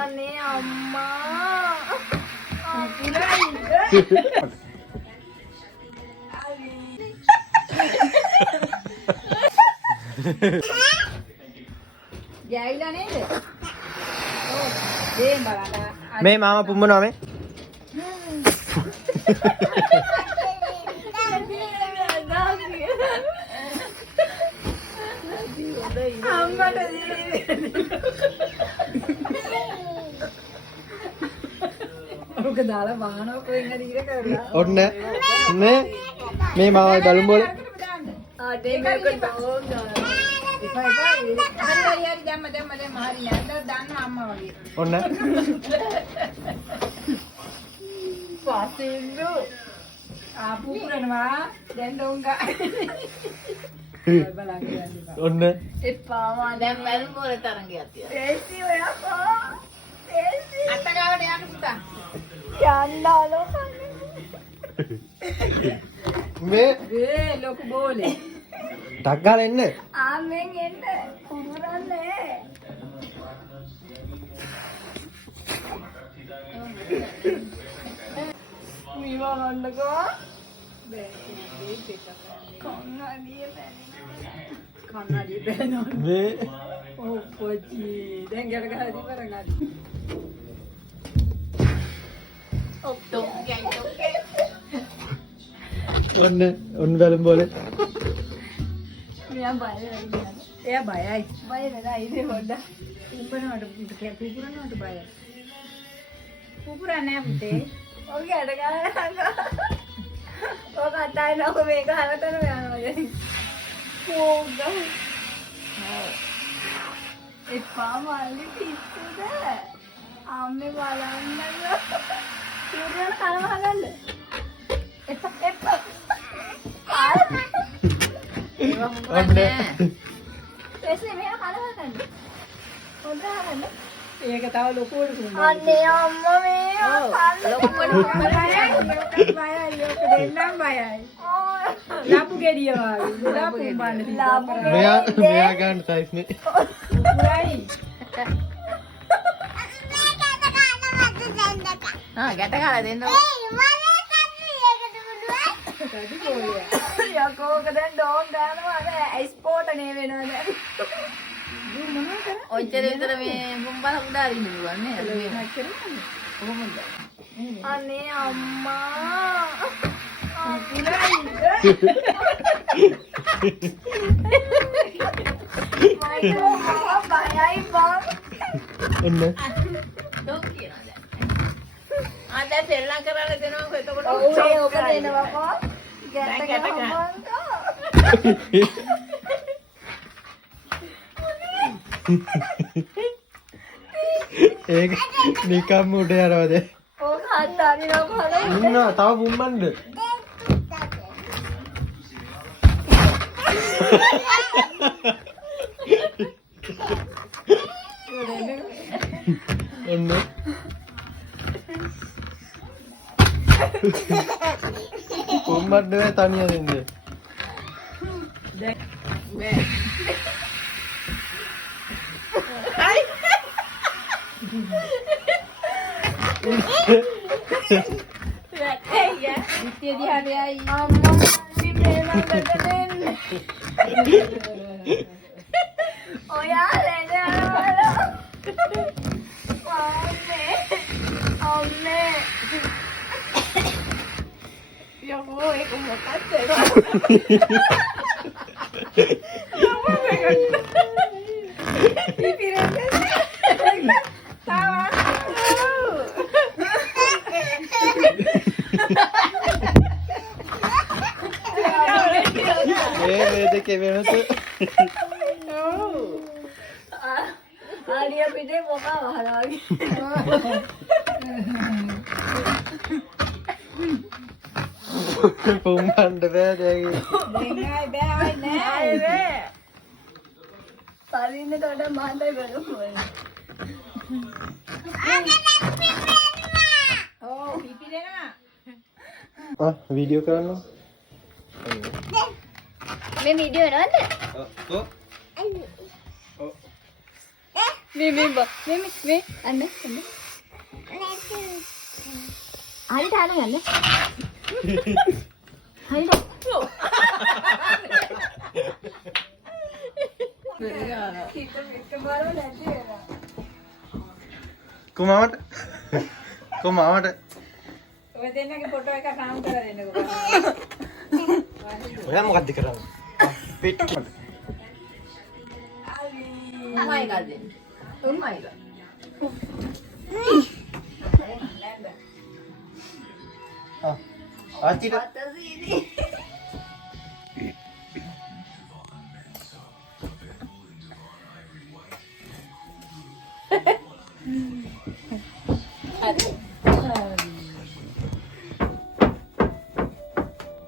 අනේ අම්මා ගෑවිලා නේද? ඔව්. දෙන්න බලන්න. මේ මාමා පුම්මනවා මේ. අම්මට ඔක දාලා බානවා කොහෙන් හරි ඉර කරලා. ඔන්න මේ මාමා බැලුම් බෝල. ආ දෙන්නක ඩෝන් දාලා. හරි දැම්ම හරි නේද? දාන්න අම්මා වගේ. ඔන්න. පාසින්දු. ආපු පුරනවා දැන් ඩෝංගා. ඔන්න. එපා මා දැන් බැලුම් බෝල තරංගයක් තියලා. ඒසි ඔයා ඒසි. අතගාවට යන්න පුතා. යන්නලෝ මේ ලොකු බෝලේ. ටක් ගාලා එන්න. ආමෙන් එන්න කුඹරන්නේ. මීවා ගන්නකෝ. කන්නඩිය බැලනවා. මේ ඔව් පොචි. දැන් ගැට ගහලා ඉවරයි. ඔන්න බැලුම් බෝල. මෙයා බයයි. එයා බයයි. බය වෙලා ඉන්නේ පොඩ්ඩක්. පුපුරනවට පුපුරනවට බයයි. පුපුරන්නේ පුතේ. ඔය ගැට ගහනවා. ඔක අතයි නෝ මේක හරතන යනවා දැන්. ඕග. එපා මල්ලි පිස්සුද? අම්මේ බලන්නකෝ. ඉතින් කනවා ගන්න. එපා. ඔන්න. එස්නේ මෙයා කනවා ගන්න. හොඳ හරන්න. ඒක තව ලොකුවට දුන්නා. අනේ අම්මා මේ ලොකුවට බයයි දෙන්නම් බයයි. ලාපු ගෙඩිය වගේ. ලාපු බන්න. මෙයා ගන්න සයිස් නේ. පුරයි. ගැට ගාලා දෙන්න. යකෝක දැන් ඩෝන් දානවා අර ස්පෝට් නේ වෙනවා දැන්. ඔච්චර විතර මේ බුම්බල උඩා අරින්න පුළුවන් නේද? කොහොමද? අනේ අම්මා ඔන්න. ඩොක් කියනවා දැන්. දැන් සෙල්ලම් කරලා දෙනවකෝ එතකොට ඔක දෙනවකෝ. ගැට ගහනවා. ඒක නිකම්ම උඩ යනවාද? ඕක හදාරිනවා කොහොමද? ඉන්නවා තව බුම්මන්ද? ඔන්න. බුම්මන්ද නේ තනිය දෙන්නේ. ඉතින් දිහාටයි අම්මා පිටේනකට දෙන්න. ඔයා ලෙඩවල. අම්මේ. යකෝ ඒක මොකක්ද? මේ දෙකේ වෙනස. ආලිය පිටේ මොකා වහලා වගේ. පුම්මන්ඩ බෑ දැන්. දෙන්නයි බෑ නෑ. පරින්නට වඩා මහන්තයි බලමු. ඕ පිපි දෙනවා. වීඩියෝ කරන්න. මේ වීඩියෝ නේද? අන්න හරියට අරගන්න. කුමාවට කුමාවට ඔය දෙන්නගේ ෆොටෝ එක නාම් කරලා දෙන්නකෝ. ඔයා මොකද්ද කරන්නේ? පිට අම්මයි ගන්න. උම්මයි ගන්න. ආච්චිට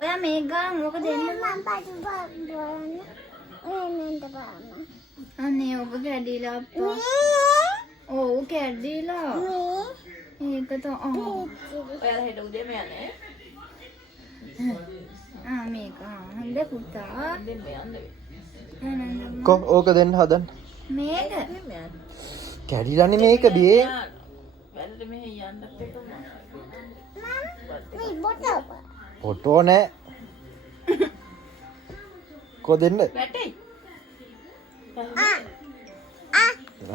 ඔයා මේ ගාන මොක දෙන්න මම පාටු බලන්න. එන්නත් බලන්න. අනේ ඔබ කැඩිලා අප්පා. ඔව් කැඩිලා. ඒක તો ඔයාලා හෙට උදේම යන්නේ. මේක හොඳ පුතා. දෙන්න යන්නේ. කො ඕක දෙන්න හදන්න. මේක කැඩිලානේ මේක බියේ. වැඩට මෙහෙ යන්නත් එක මේ බොටෝ ෆොටෝ නෑ. කො දෙන්න? වැටේ.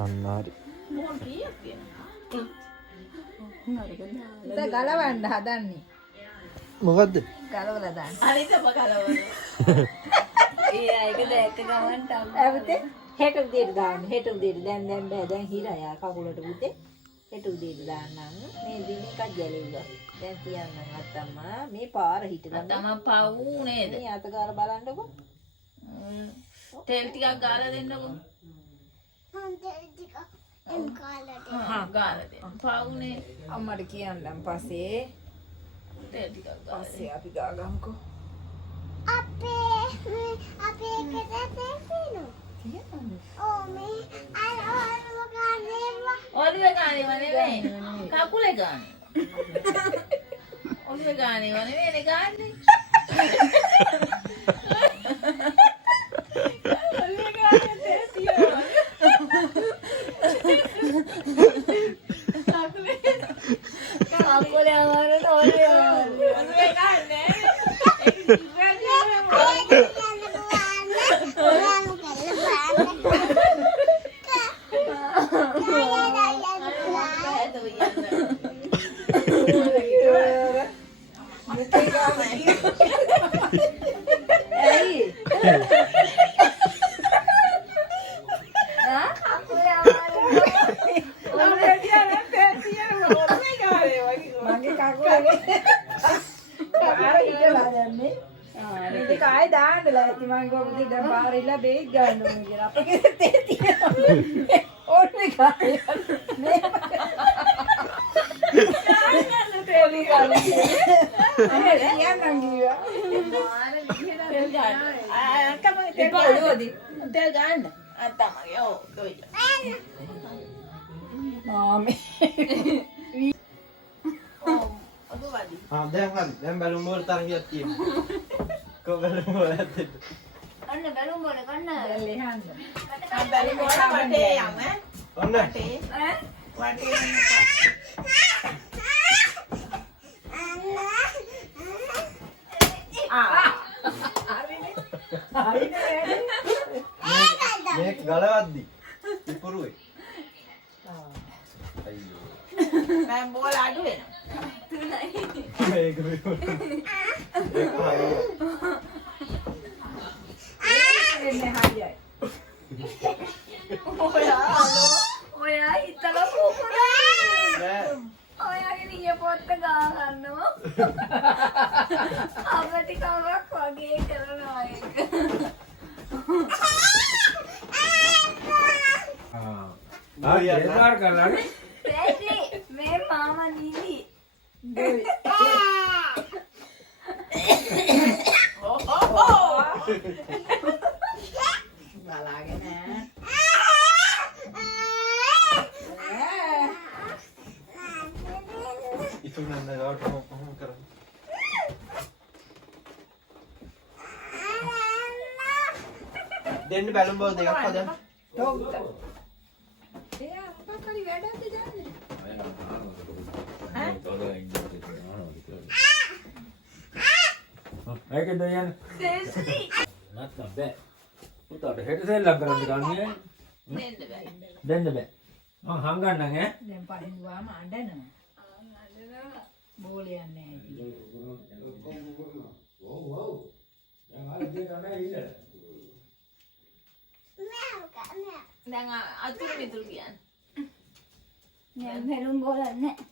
අන්නාරි. මොකක් කීයක් තියෙනවා? ගලවන්න හදන්නේ. මොකද්ද? ගලවලා දාන්න. හරිද බකලවල. ඒක දැක්ක ගමන් තමයි. හෙට උදේට දාන්න. හෙට උදේට දැන් බෑ. දැන් හිරා කකුලට පුතේ. හෙට උදේට දාන්නම්. මේ දින එකක් ගැලෙන්න. දැන් කියන්නම් අත්තම්මා මේ පාර හිටලා තම පව් නේද? මේ අතකාර බලන්නකො. තෙල් ටිකක් ගාලා දෙන්නකෝ. හා ගාලා දෙන්න. පව් නේද? අම්මට කියන්නම් පස්සේ තෙල් ටිකක් ගාලා දෙන්න. පස්සේ අපි ගාගමුකෝ. ඔළුවේ ගානේව නෙවෙයි. කකුලේ ගානේ. ඔළුවේ ගානේව නෙවෙයි ගාන්නේ. ඔළුවේ ගානේ තේසියෝ. කකුලේ අමාරුට ඔළුවේ ගාන්නේ. තෙල් ගන්න. අත්තමගේ ඔව් කොයි. ඔබ වදි. දැන් හරි. දැන් බැලුම් වල තරහියක් තියෙනවා. කො බැලුම් වල ඇත්තද? අන්න බැලුම් වල ගන්න. ලෙහන්න. බැලි මොන වටේ යම ඈ? ඔන්න. වටේ මේක ගලවද්දි ඉපුරුවේ. අයියෝ. මම බෝල අඩු වෙනවා. මේක ඉපුරුවේ. ඒක හරිය. එන්නේ හරියයි. ඔයා හිතලා පුපුරා. නෑ. ඔයාගේ නිය පොත්ත ගා ගන්නවා. අපටි කවක් වගේ කරනවා ඒක. ආ කරලානේ. ප්‍රේසි මේ මාමා දීදි. බලාගෙන ඈ. itu nanda gawat mau කරන්නේ. දෙන්න බැලුම් බව දෙකක් හදන්න. එයා මොකක් හරි වැඩක්ද දන්නේ. ඒකද යන්නේ සේසි නැත්නම් බෑ පුතාට හෙට සෙල්ලම් කරන්න ගන්නේ දෙන්න බෑ දෙන්න බෑ මං හංගන්නම් ඈ දැන් පහින්දුවාම අඬනවා. බෝලයක් නැහැ. ඔව් ඔව් දැන් ආයෙත් දෙන්න නැහැ දැන් අතුරු මිතුරු කියන්නේ මෙරුම් බෝලක් නැහැ.